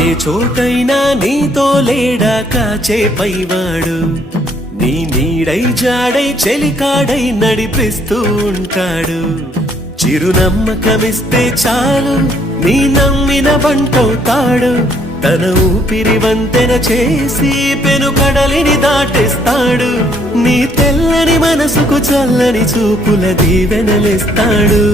ఏ చోటైనా నీతో లేడా కాచే పైవాడు, నీ నీడై జాడై చెలికాడై నడిపిస్తూ ఉంటాడు. చిరునమ్మకమిస్తే చాలు నీ నమ్మిన బంటవుతాడు, తన ఊపిరి వంతెన చేసి పెను కడలిని దాటిస్తాడు. నీ తెల్లని మనసుకు చల్లని చూపుల దీవెనలిస్తాడు.